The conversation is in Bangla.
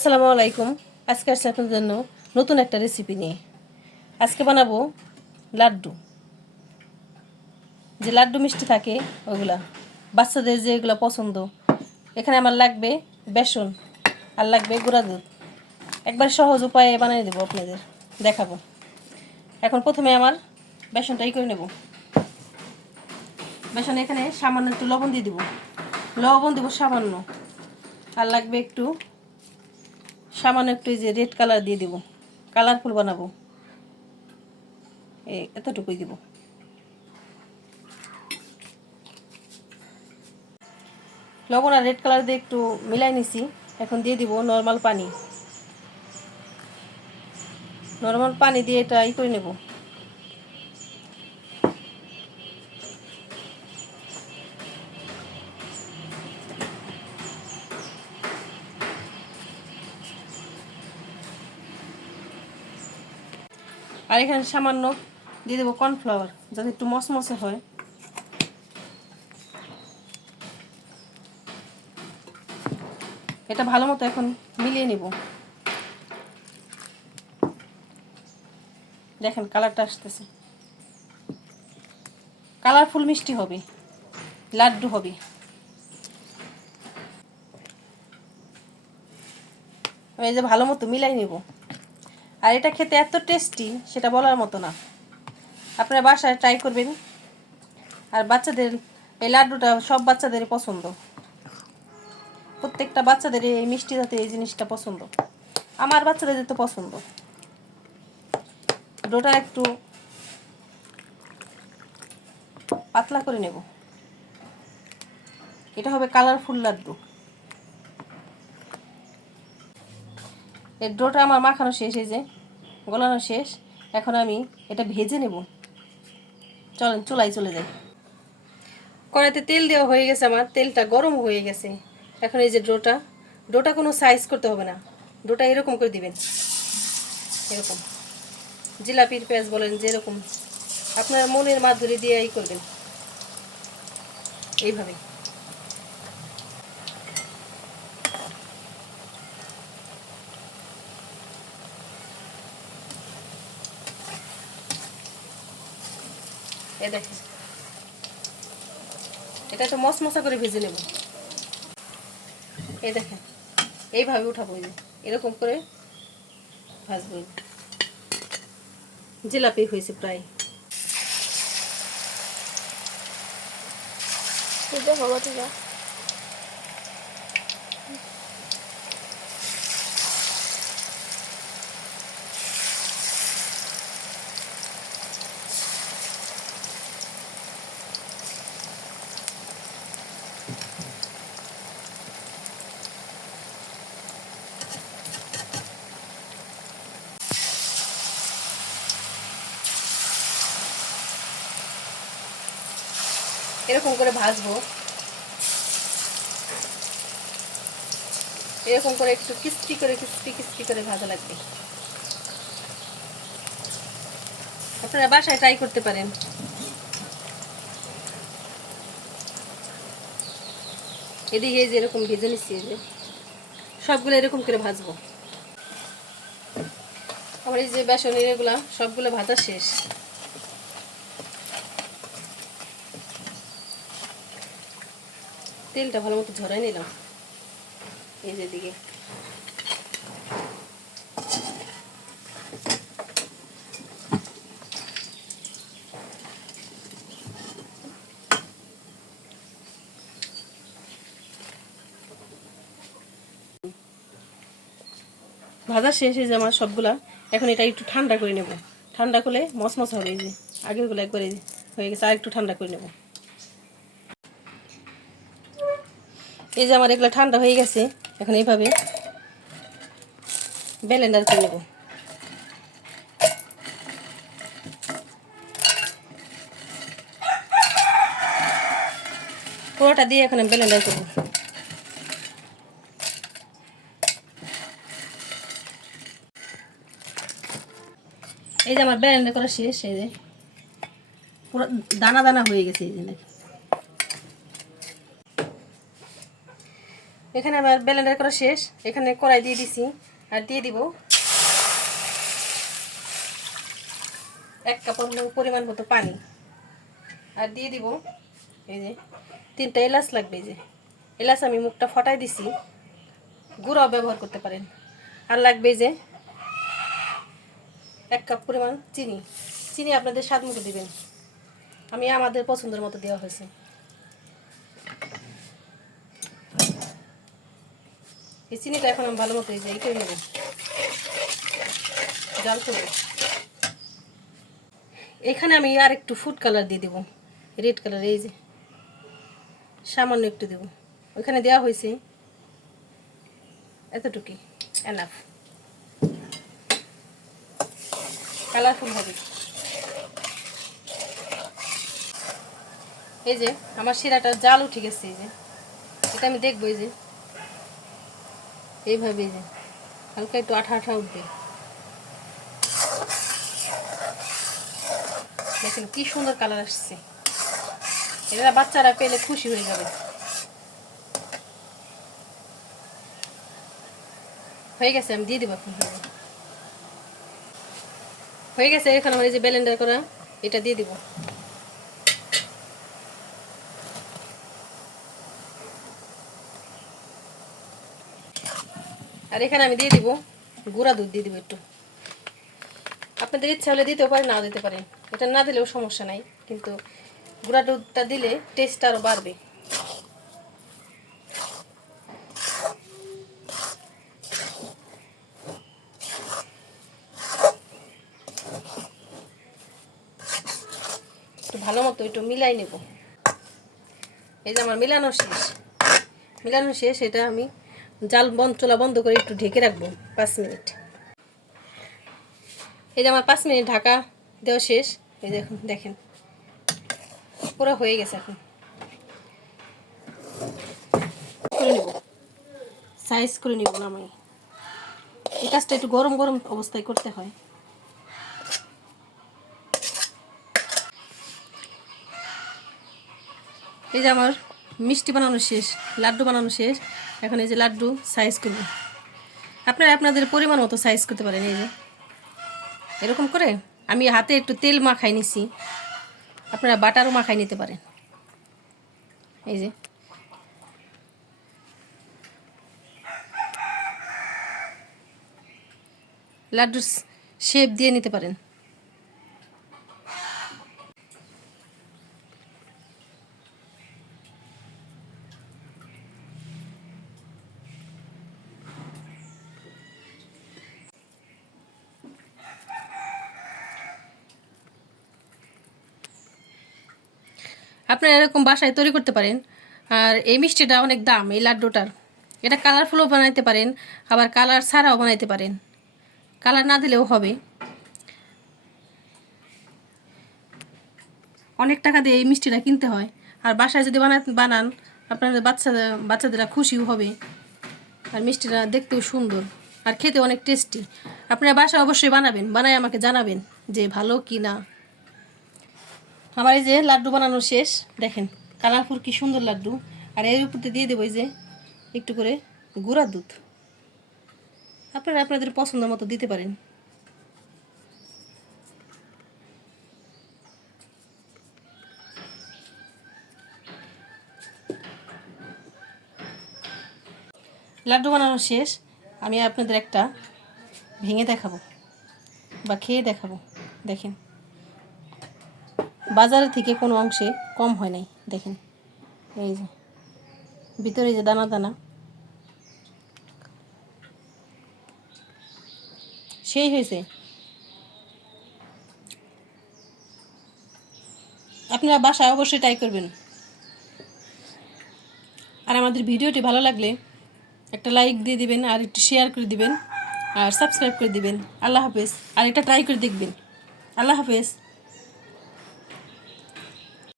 আসসালামু আলাইকুম। আজকে আসছে আপনাদের জন্য নতুন একটা রেসিপি নিয়ে। আজকে বানাবো লাড্ডু। যে লাড্ডু মিষ্টি থাকে ওইগুলা, বাচ্চাদের যেগুলো পছন্দ। এখানে আমার লাগবে বেসন আর লাগবে গুঁড়া দুধ। একবার সহজ উপায়ে বানিয়ে দেবো, আপনাদের দেখাবো। এখন প্রথমে আমার বেসনটা করে নেব। বেসন এখানে সামান্য একটু লবণ দিয়ে দেবো, লবণ দেবো সামান্য। আর লাগবে একটু সামান্য একটু এই যে রেড কালার দিয়ে দেবো, কালারফুল বানাবো। এতটুকুই দিব। লবণ আর রেড কালার দিয়ে একটু মিলাই নিছি। এখন দিয়ে দিব নর্মাল পানি। নর্মাল পানি দিয়ে এটা করে নেব। আর এখানে সামান্য দিয়ে দেবো কর্নফ্লাওয়ার, যাতে একটু মসমসে হয়। এটা ভালো মতো এখন মিলিয়ে নেব। দেখেন কালারটা আসতেছে, কালারফুল মিষ্টি হবে, লাড্ডু হবে। এই যে ভালো মতো মিলাই নেব। আর এটা খেতে এত টেস্টি সেটা বলার মতো না। আপনারা বাসায় ট্রাই করবেন। আর বাচ্চাদের এই লাড্ডুটা সব বাচ্চাদেরই পছন্দ। প্রত্যেকটা বাচ্চাদের এই মিষ্টি জাতীয় এই জিনিসটা পছন্দ। আমার বাচ্চাদের তো পছন্দ। ডোটা একটু পাতলা করে নেব। এটা হবে কালারফুল লাড্ডু। এর ডোটা আমার মাখানো শেষ, এই যে গলানো শেষ। এখন আমি এটা ভেজে নেব। চলেন চুলায় চলে যাই। কড়াইতে তেল দেওয়া হয়ে গেছে, আমার তেলটা গরম হয়ে গেছে। এখন এই যে ডোটা কোনো সাইজ করতে হবে না। ডোটা এরকম করে দিবেন, এরকম জিলাপির পেঁয়াজ বলেন, যেরকম আপনার মনের মাধুরী দিয়ে করবেন, এইভাবে। এ দেখেন, এটা তো মশমশা করে ভেজে নেব। এই দেখেন এইভাবে উঠাবো, এরকম করে ভাজবো। জিলাপি হয়েছে প্রায়। এরকম করে ভাজবো, এরকম করে একটু ক্রিস্পি করে ভাজা লাগবে। আপনারা বাসায় ট্রাই করতে পারেন। এদিকে এই যে এরকম ভেজে নিচ্ছি, এই যে সবগুলো এরকম করে ভাজবো। আবার এই যে বেসনের এগুলা সবগুলো ভাজা শেষ। তেলটা ভালো মতো ঝরাই নিলাম। এই যে দিকে ভাজা শেষ হয়ে যায় আমার সবগুলা। এখন এটা একটু ঠান্ডা করে নেব। ঠান্ডা করলে মসমস হবে। এই যে আগেরগুলো একবারে হয়ে গেছে, আর একটু ঠান্ডা করে নেব। এই যে আমার এগুলো ঠান্ডা হয়ে গেছে। এখন এইভাবে ব্লেন্ডার করে নেব। পুরোটা দিয়ে এখন ব্লেন্ডার করব। এই যে আমার ব্লেন্ডার করা শেষ। এই যে পুরো দানা দানা হয়ে গেছে। এই যে এখানে আমার ব্লেন্ডার করা শেষ। এখানে কড়াই দিয়ে দিছি আর দিয়ে দিব 1 কাপ পরিমাণ মতো পানি আর দিয়ে দিব এই যে 3টা এলাচ লাগবে। এই যে এলাচ আমি মুখটা ফটাই দিছি, গুঁড়াও ব্যবহার করতে পারেন। আর লাগবে যে 1 কাপ পরিমাণ চিনি। চিনি আপনাদের স্বাদ মতো দিবেন, আমি আমাদের পছন্দের মতো দেওয়া হয়েছে। এই চিনিটা এখন আমি ভালো মতো এই যে করে নেব, জাল করব। এখানে আমি আর একটু ফুড কালার দিয়ে দেব, রেড কালার, এই যে সামান্য একটু দেব। ওইখানে দেওয়া হয়েছে এতটুকুই, এনাফ, কালারফুল হবে। এই যে আমার শিরাটা জাল উঠে গেছে। এই যে এটা আমি দেখবো, এই যে এইভাবে এই যে হালকা একটু আঠা আঠা উঠবে। দেখেন কি সুন্দর কালার আসছে, এটা বাচ্চারা পেলে খুশি হয়ে যাবে। হয়ে গেছে, আমি দিয়ে দিব এখন। হয়ে গেছে, এখন আমার এই যে ব্লেন্ডার করা এটা দিয়ে দিব। আর এখানে আমি দিয়ে দিব গুঁড়া দুধ দিয়ে দিব একটু। আপনাদের ইচ্ছা হলে দিতেও পারেন, নাও দিতে পারেন, এটা না দিলেও সমস্যা নাই, কিন্তু গুঁড়া দুধটা দিলে টেস্ট আরও বাড়বে। একটু ভালো মতো একটু মিলাই নেব। এই যে আমার মিলানো শেষ। এটা আমি চুলা বন্ধ করে একটু ঢেকে রাখবো 5 মিনিট। এই যে আমার 5 মিনিট ঢাকা দেওয়া শেষ। এই দেখুন, দেখেন পুরো হয়ে গেছে। এখন করে নেব, সাইজ করে নেব না, আমি এই কাজটা একটু গরম গরম অবস্থায় করতে হয়। এই যে আমার মিষ্টি বানানো শেষ, লাড্ডু বানানো শেষ। এখন এই যে লাড্ডু সাইজ করব। আপনারা আপনাদের পরিমাণ মতো সাইজ করতে পারেন। এই যে এরকম করে আমি হাতে একটু তেল মাখাই নিছি, আপনারা বাটারও মাখাই নিতে পারেন। এই যে লাড্ডুর শেপ দিয়ে নিতে পারেন। আপনারা এরকম বাসায় তৈরি করতে পারেন। আর এই মিষ্টিটা অনেক দাম এই লাড্ডুটার। এটা কালারফুলও বানাইতে পারেন, আবার কালার ছাড়াও বানাইতে পারেন, কালার না দিলেও হবে। অনেক টাকা দিয়ে এই মিষ্টিটা কিনতে হয়, আর বাসায় যদি বানান আপনাদের বাচ্চাদেরা খুশিও হবে। আর মিষ্টিটা দেখতেও সুন্দর আর খেতে অনেক টেস্টি। আপনারা বাসায় অবশ্যই বানাবেন, বানায় আমাকে জানাবেন যে ভালো কি না। আমার এই যে লাড্ডু বানানো শেষ, দেখেন কালারফুল কি সুন্দর লাড্ডু। আর এর উপরে দিয়ে দেবো এই যে একটু করে গুঁড়া দুধ, আপনারা আপনাদের পছন্দ মতো দিতে পারেন। লাড্ডু বানানো শেষ, আমি আপনাদের একটা ভেঙে দেখাবো বা খেয়ে দেখাবো। দেখেন বাজারের থেকে কোনো অংশে কম হয় নাই। দেখেন এই যে ভিতরে যে দানা দানা, সেই হয়েছে। আপনারা বাসায় অবশ্যই ট্রাই করবেন। আর আমাদের ভিডিওটি ভালো লাগলে একটা লাইক দিয়ে দিবেন, আর একটু শেয়ার করে দিবেন, আর সাবস্ক্রাইব করে দিবেন। আল্লাহ হাফেজ। আর এটা ট্রাই করে দেখবেন। আল্লাহ হাফেজ।